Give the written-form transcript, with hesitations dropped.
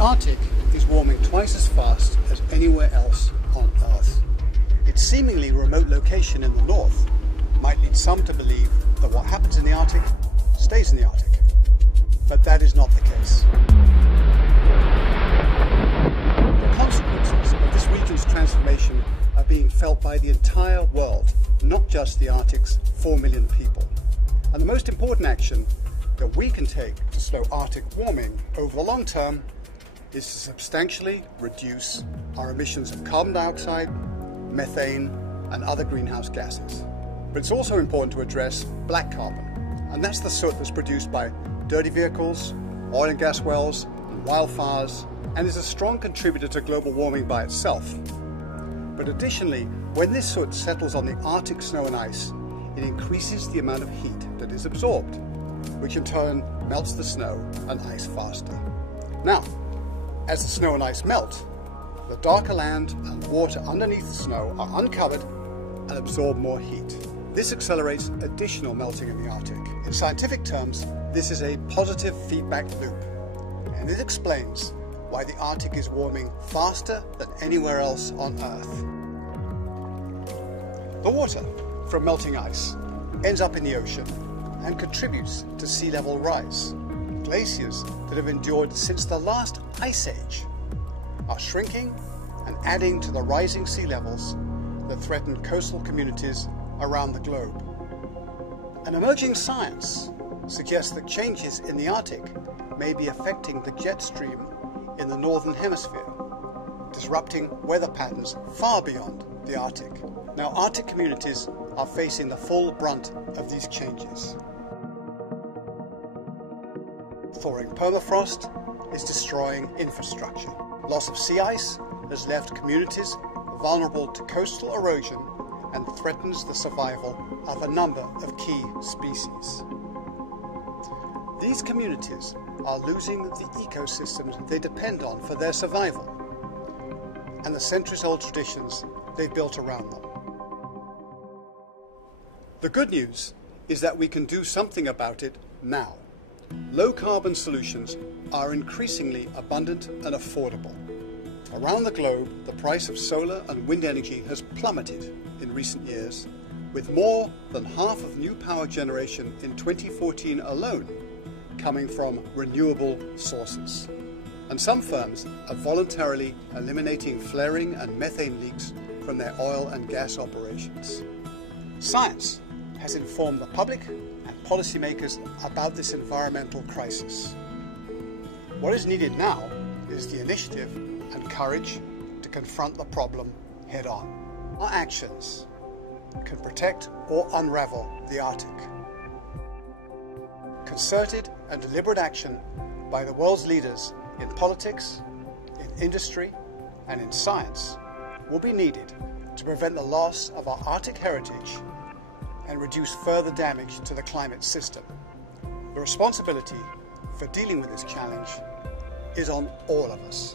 Arctic is warming twice as fast as anywhere else on Earth. Its seemingly remote location in the north might lead some to believe that what happens in the Arctic stays in the Arctic. But that is not the case. The consequences of this region's transformation are being felt by the entire world, not just the Arctic's 4 million people. And the most important action that we can take to slow Arctic warming over the long term is to substantially reduce our emissions of carbon dioxide, methane, and other greenhouse gases. But it's also important to address black carbon, and that's the soot that's produced by dirty vehicles, oil and gas wells, and wildfires, and is a strong contributor to global warming by itself. But additionally, when this soot settles on the Arctic snow and ice, it increases the amount of heat that is absorbed, which in turn melts the snow and ice faster. Now, as the snow and ice melt, the darker land and water underneath the snow are uncovered and absorb more heat. This accelerates additional melting in the Arctic. In scientific terms, this is a positive feedback loop, and it explains why the Arctic is warming faster than anywhere else on Earth. The water from melting ice ends up in the ocean and contributes to sea level rise. Glaciers that have endured since the last ice age are shrinking and adding to the rising sea levels that threaten coastal communities around the globe. An emerging science suggests that changes in the Arctic may be affecting the jet stream in the northern hemisphere, disrupting weather patterns far beyond the Arctic. Now, Arctic communities are facing the full brunt of these changes. Thawing permafrost is destroying infrastructure. Loss of sea ice has left communities vulnerable to coastal erosion and threatens the survival of a number of key species. These communities are losing the ecosystems they depend on for their survival and the centuries-old traditions they've built around them. The good news is that we can do something about it now. Low-carbon solutions are increasingly abundant and affordable. Around the globe, the price of solar and wind energy has plummeted in recent years, with more than half of new power generation in 2014 alone coming from renewable sources. And some firms are voluntarily eliminating flaring and methane leaks from their oil and gas operations. Science has informed the public and policymakers about this environmental crisis. What is needed now is the initiative and courage to confront the problem head-on. Our actions can protect or unravel the Arctic. Concerted and deliberate action by the world's leaders in politics, in industry, and in science will be needed to prevent the loss of our Arctic heritage and reduce further damage to the climate system. The responsibility for dealing with this challenge is on all of us.